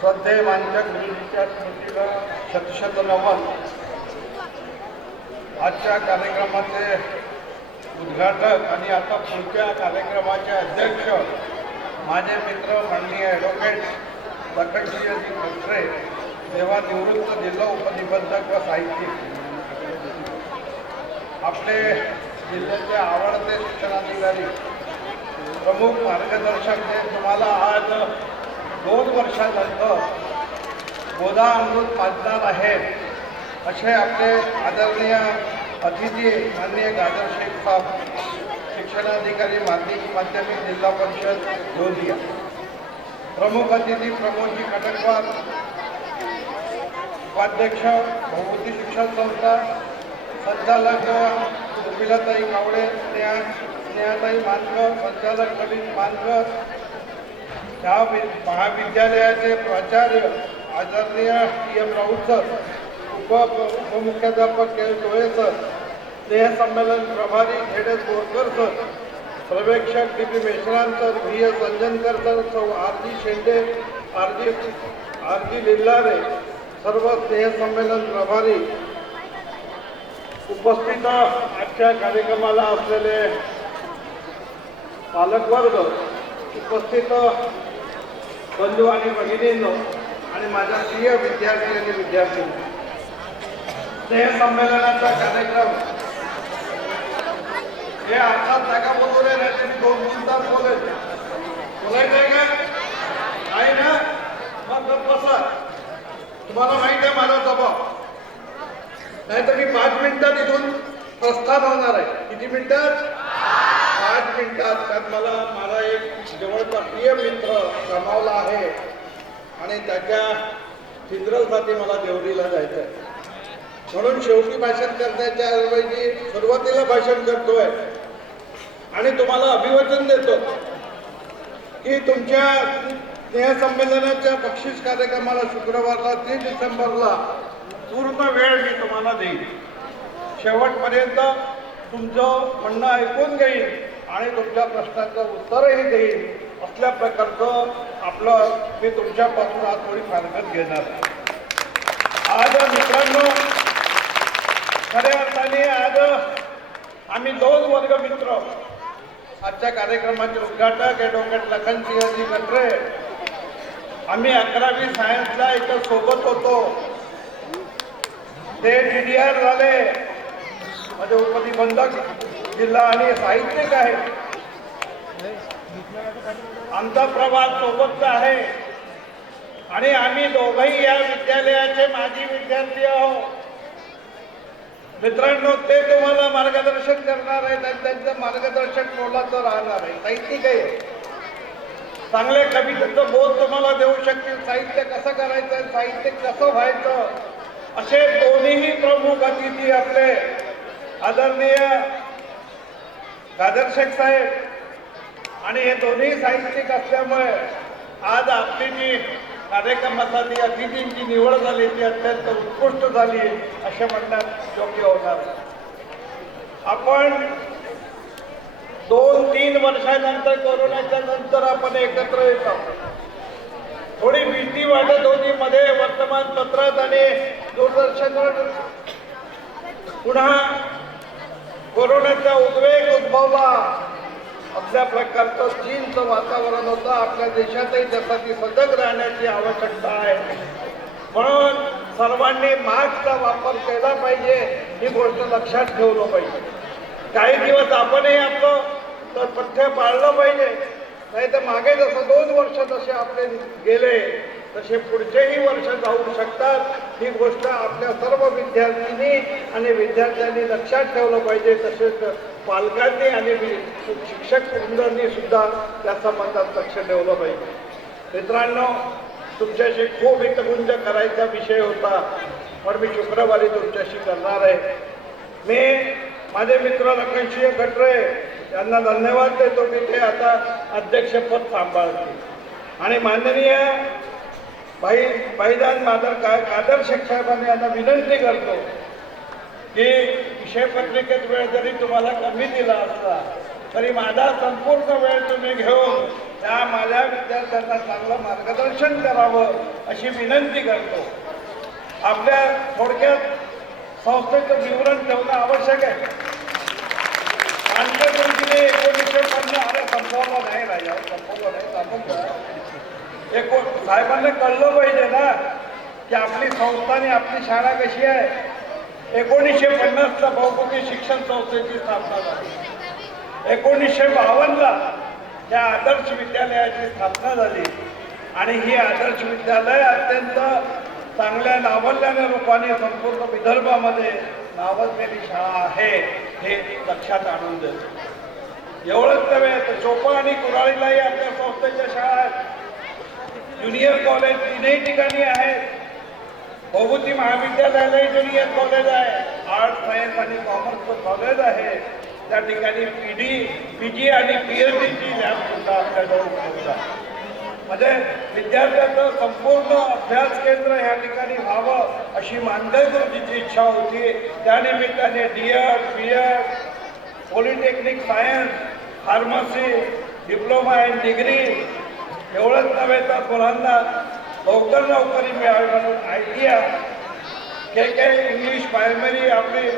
श्रद्धेय मानच्या गुरुजींच्या स्मृतीला शतशत नमन. आजच्या कार्यक्रमाचे उद्घाटक आणि आता पुढच्या कार्यक्रमाचे अध्यक्ष माझे मित्र माननीय ॲडव्होकेट लखनसिंहजी खत्रे, सेवानिवृत्त जिल्हा उपनिबंधक व साहित्यिक, आपले जिल्ह्याचे आवडते शिक्षणाधिकारी, प्रमुख मार्गदर्शक जे तुम्हाला आज 2 वर्षानंतर गोदा अमृत पाजणार आहेत असे आपले आदरणीय अतिथी माननीय गाजर शेख साहेब, शिक्षणाधिकारी माध्यमिक जिल्हा परिषद गोंदिया, प्रमुख अतिथी प्रमोदजी खटकवार, उपाध्यक्ष भगवती शिक्षण संस्था, संचालक सुमिलाताई कावळे, स्नेहाताई मानकर, संचालक ललित मानकर, या महाविद्यालयाचे प्राचार्य आदरणीय टी.एम. राऊत सर, उपमुख्याध्यापक के. डोळे सर, स्नेहसंमेलन प्रभारी झेड.एस. बोरकर सर, पर्यवेक्षक D P. Meshram sir, V S. Anjankar sir, सौ आर.जी. शेंडे, आर.जी. लिल्लारे, सर्व स्नेहसंमेलन प्रभारी, उपस्थित आजच्या कार्यक्रमाला असलेले पालकवर्ग, उपस्थित बंधू आणि भगिनींनो आणि माझ्या प्रिय विद्यार्थी आणि विद्यार्थ्यांनो, स्नेहसंमेलनाचा कार्यक्रम हे अर्थात जागा बोलू नये, नाही तुम्ही 2 तास बोलायचं आहे का? आहे ना? मग बसा. तुम्हाला माहिती आहे माझा स्वभाव, नाही तर मी 5 मिनिटात इथून प्रस्थान होणार आहे. किती मिनिटात? 5 मिनिटात. त्यात मला माझा एक जवळचा प्रिय मित्र गमावला आहे आणि त्याच्या फिजरलसाठी मला देवरीला जायचं आहे. म्हणून शेवटी भाषण करण्याच्या ऐवजी सुरुवातीला भाषण करतोय आणि तुम्हाला अभिवादन देतो की तुमच्या स्नेहसंमेलनाच्या बक्षीस कार्यक्रमाला शुक्रवारला 3 डिसेंबरला पूर्ण वेळ मी तुम्हाला देईन. शेवटपर्यंत तुमचं म्हणणं ऐकून घेईन आणि तुमच्या प्रश्नाचं उत्तरही देईन. असल्या प्रकारचं आपलं मी तुमच्यापासून आज थोडी फारकत घेणार आहे. आज मित्रांनो, खऱ्या अर्थाने आज आम्ही 2 वर्ग मित्र, आजच्या कार्यक्रमाचे उद्घाटक ॲडव्होकेट लखनसिंहजी खत्रे, आम्ही 11वी सायन्सला इथं सोबत होतो. ते DDR झाले, माझे उपनिबंधक जिल्हा आणि साहित्यिक आहे. आमचा प्रवास सोबतचा आहे आणि आम्ही दोघंही या विद्यालयाचे माजी विद्यार्थी आहोत. मित्रांनो, ते तुम्हाला मार्गदर्शन करणार आहेत आणि त्यांचं मार्गदर्शक मोलाचं राहणार आहे. साहित्यिक आहे, चांगले कवितेचं बोध तुम्हाला देऊ शकतील. साहित्य कसं करायचं, साहित्य कसं व्हायचं, असे दोन्हीही प्रमुख अतिथी आपले आदरणीय गाजर शेख साहेब आणि हे दोन्ही साहित्यिक असल्यामुळे आज आपली जी कार्यक्रमासाठी अतिथींची निवड झाली ती अत्यंत उत्कृष्ट झाली असे म्हणण्यात योग्य होणार. आपण 2-3 वर्षानंतर, कोरोनाच्या नंतर आपण एकत्र येत आहोत. थोडी भीती वाटत होती मध्ये वर्तमानपत्रात आणि दूरदर्शनवर. पुन्हा कोरोनाचा उद्वेग उद्भवला. आपल्या प्रकारचं चीनचं वातावरण होतं. आपल्या देशातही त्यासाठी सजग राहण्याची आवश्यकता आहे. म्हणून सर्वांनी मास्कचा वापर केला पाहिजे, ही गोष्ट लक्षात ठेवलं पाहिजे. काही दिवस आपणही आपलं पथ्य पाळलं पाहिजे, नाही तर मागे जसं 2 वर्ष जसे आपले गेले तसे पुढचेही वर्ष जाऊ शकतात. ही गोष्ट आपल्या सर्व विद्यार्थिनी आणि विद्यार्थ्यांनी लक्षात ठेवलं पाहिजे. तसेच पालकांनी आणि शिक्षक वृंदांनी सुद्धा त्या संबंधात लक्ष ठेवलं पाहिजे. मित्रांनो, तुमच्याशी खूप हितगुंज करायचा विषय होता, पण मी शुक्रवारी तुमच्याशी करणार आहे. मी माझे मित्र लखनसिंह खत्रे यांना धन्यवाद देतो की ते आता अध्यक्षपद सांभाळतील आणि माननीय भाईजान गाजर शेख साहेबांनी यांना विनंती करतो की विषय पत्रिकेत वेळ जरी तुम्हाला कमी दिला असला तरी माझा संपूर्ण वेळ तुम्ही घेऊन त्या माझ्या विद्यार्थ्यांना चांगलं मार्गदर्शन करावं अशी विनंती करतो. आपल्या थोडक्यात संस्थेचं विवरण ठेवणं आवश्यक आहे. मानकर गुरुजीने 1950 अरे संपवलं नाही राजा, संपवलं नाही, साहेबांना कळलं पाहिजे ना की आपली संस्था आणि आपली शाळा कशी आहे. 1950ला बहुमुखी शिक्षण संस्थेची स्थापना झाली. 1952ला त्या आदर्श विद्यालयाची स्थापना झाली आणि ही आदर्श विद्यालय अत्यंत चांगल्या नावलल्याने रूपाने संपूर्ण विदर्भामध्ये नावाजलेली शाळा आहे हे लक्षात आणून देतो. एवढंच नव्हे तर चोपा आणि कुराळीलाही आपल्या संस्थेच्या शाळा आहेत. ज्युनियर कॉलेज तीनही ठिकाणी आहेत. बहुमुखी महाविद्यालयालाही ज्युनियर कॉलेज आहे. आर्ट्स, सायन्स आणि कॉमर्सचं कॉलेज आहे. त्या ठिकाणी पीजी आणि PhDची लॅब सुद्धा आपल्याजवळ उपलब्ध आहे. म्हणजे विद्यार्थ्याचं संपूर्ण अभ्यास केंद्र या ठिकाणी व्हावं अशी मानकर गुरुजीची इच्छा होती. त्यानिमित्ताने DED, BEd, polytechnic science, pharmacy, diploma in degree एवढंच नव्हे तर मुलांना लवकर नोकरी मिळावी म्हणून ITIA, KK इंग्लिश प्रायमरी आपली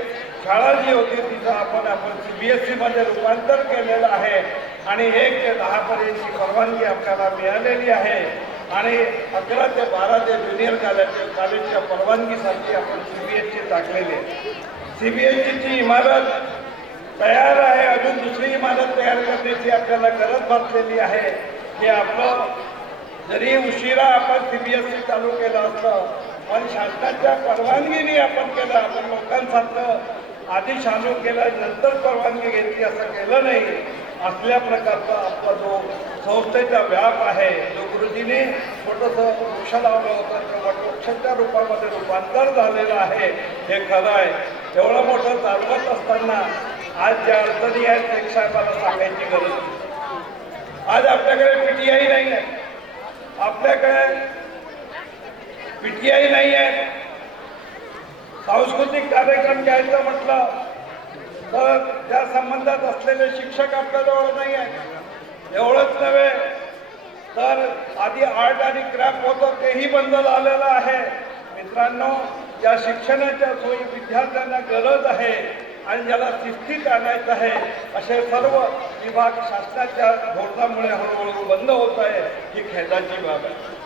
शाळा जी होती तिचं आपण CBSE मध्ये रूपांतर केलेलं आहे आणि 1 ते 10 पर्यंतची परवानगी आपल्याला मिळालेली आहे आणि 11 ते 12 ते ज्युनियर कॉलेजच्या परवानगीसाठी आपण CBSE टाकलेली आहे. CBSEची इमारत तयार आहे. अजून दुसरी इमारत तयार करण्याची आपल्याला गरज भासलेली आहे. की आपलं जरी उशिरा आपण CBSE चालू केलं असतं पण शासनाच्या परवानगीने आपण केलं. आपण लोकांसारखं आधी चालू केलं नंतर परवानगी घेतली असं केलं नाही. असल्या प्रकारचा आपला जो संस्थेचा व्याप आहे जो गुरुजीने छोटंसं वृक्ष लावलं होतं तेव्हा वृक्षाच्या रूपामध्ये रूपांतर झालेलं आहे हे खरं आहे. एवढं मोठं चालवत असताना आज ज्या अडचणी आहेत ते साहेबांना सांगायची गरज नाही. आज आपल्याकडे PTI नाही आहे. आपल्याकडे PTI नाही आहे. सांस्कृतिक कार्यक्रम घ्यायचं म्हटलं तर त्या संबंधात असलेले शिक्षक आपल्याजवळ नाही आहेत. एवढंच नव्हे तर आधी आर्ट आणि क्राफ्ट होतं तेही बंद झालेलं आहे. मित्रांनो, या शिक्षणाच्या सोयी विद्यार्थ्यांना गरज आहे आणि ज्याला शिस्तीत आणायचं आहे असे सर्व विभाग शासनाच्या धोरणामुळे हळूहळू बंद होत आहे ही खेदाची बाब आहे.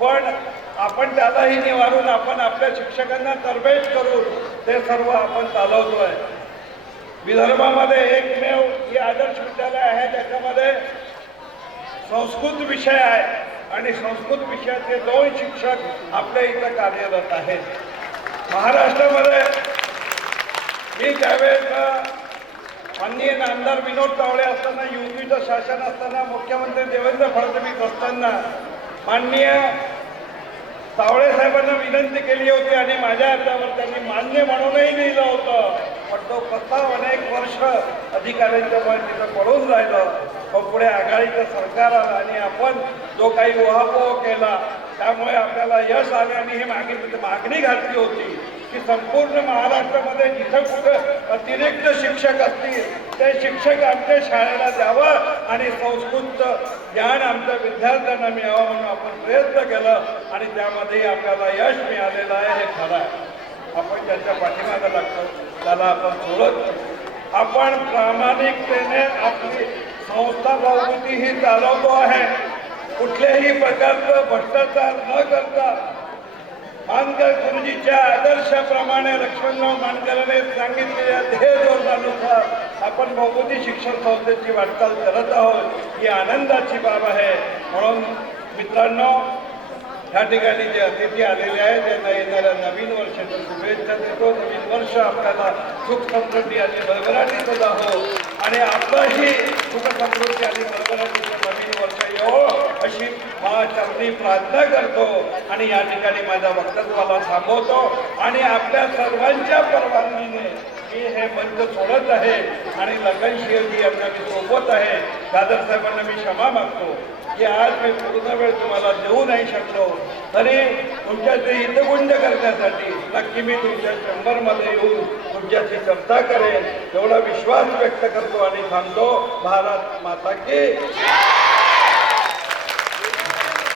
पण आपण त्यालाही निवारून आपण आपल्या शिक्षकांना तरबेज करून ते सर्व आपण चालवतोय. विदर्भामध्ये एकमेव ही आदर्श विद्यालय आहे त्याच्यामध्ये संस्कृत विषय आहे आणि संस्कृत विषयाचे 2 शिक्षक आपल्या इथं कार्यरत आहेत. महाराष्ट्रामध्ये मी त्यावेळेस माननीय आमदार विनोद तावडे असताना युतीचं शासन असताना मुख्यमंत्री देवेंद्र फडणवीस असताना माननीय तावडे साहेबांना विनंती केली होती आणि माझ्या अर्जावर त्यांनी मान्य म्हणूनही लिहिलं होतं. पण तो प्रस्ताव अनेक वर्ष अधिकाऱ्यांच्या मुळे तिथं पडून राहिलं. पण पुढे आघाडीचं सरकार आलं आणि आपण जो काही उहापोह केला त्यामुळे आपल्याला यश आले आणि ही मागणी घातली होती की संपूर्ण महाराष्ट्रामध्ये जिथं कुठं अतिरिक्त शिक्षक असतील ते शिक्षक आमच्या शाळेला द्यावं आणि संस्कृतचं ज्ञान आमच्या विद्यार्थ्यांना मिळावं म्हणून आपण प्रयत्न केलं आणि त्यामध्येही आपल्याला यश मिळालेलं आहे हे खरं आहे. आपण ज्यांच्या पाठीमागं लागतो त्याला आपण सोडत आपण प्रामाणिकतेने आपली संस्था बहुमुखी ही चालवतो आहे. कुठल्याही प्रकारचं भ्रष्टाचार न करता मानकर गुरुजीच्या आदर्शाप्रमाणे लक्ष्मणराव मानकरांनी सांगितलेल्या ध्येय धोरणानुसार आपण बहुमुखी शिक्षण संस्थेची वाटचाल करत आहोत ही आनंदाची बाब आहे. म्हणून मित्रांनो, या ठिकाणी जे अतिथी आलेले आहेत त्यांना येणाऱ्या नवीन वर्षाची शुभेच्छा देतो. नवीन वर्ष आपल्याला सुख समृद्धी आणि भरभराटीचं जावो आणि आपलाही सुख समृद्धी आणि भरभराटीचं नवीन वर्ष येवो अशी महाचरणी प्रार्थना करतो आणि या ठिकाणी माझ्या वक्तव्याला थांबवतो आणि आपल्या सर्वांच्या परवानगीने मी हे मंच सोडत आहे आणि लगनशीलजी आमच्या सोबत आहे. दादर साहेबांना मी क्षमा मागतो की आज मी पूर्ण वेळ तुम्हाला देऊ नाही शकलो तरी तुमच्याचे हितगुंज करण्यासाठी नक्की मी तुमच्या चेंबरमध्ये येऊन तुमच्याशी चर्चा करेन एवढा विश्वास व्यक्त करतो आणि थांबतो. भारत माता की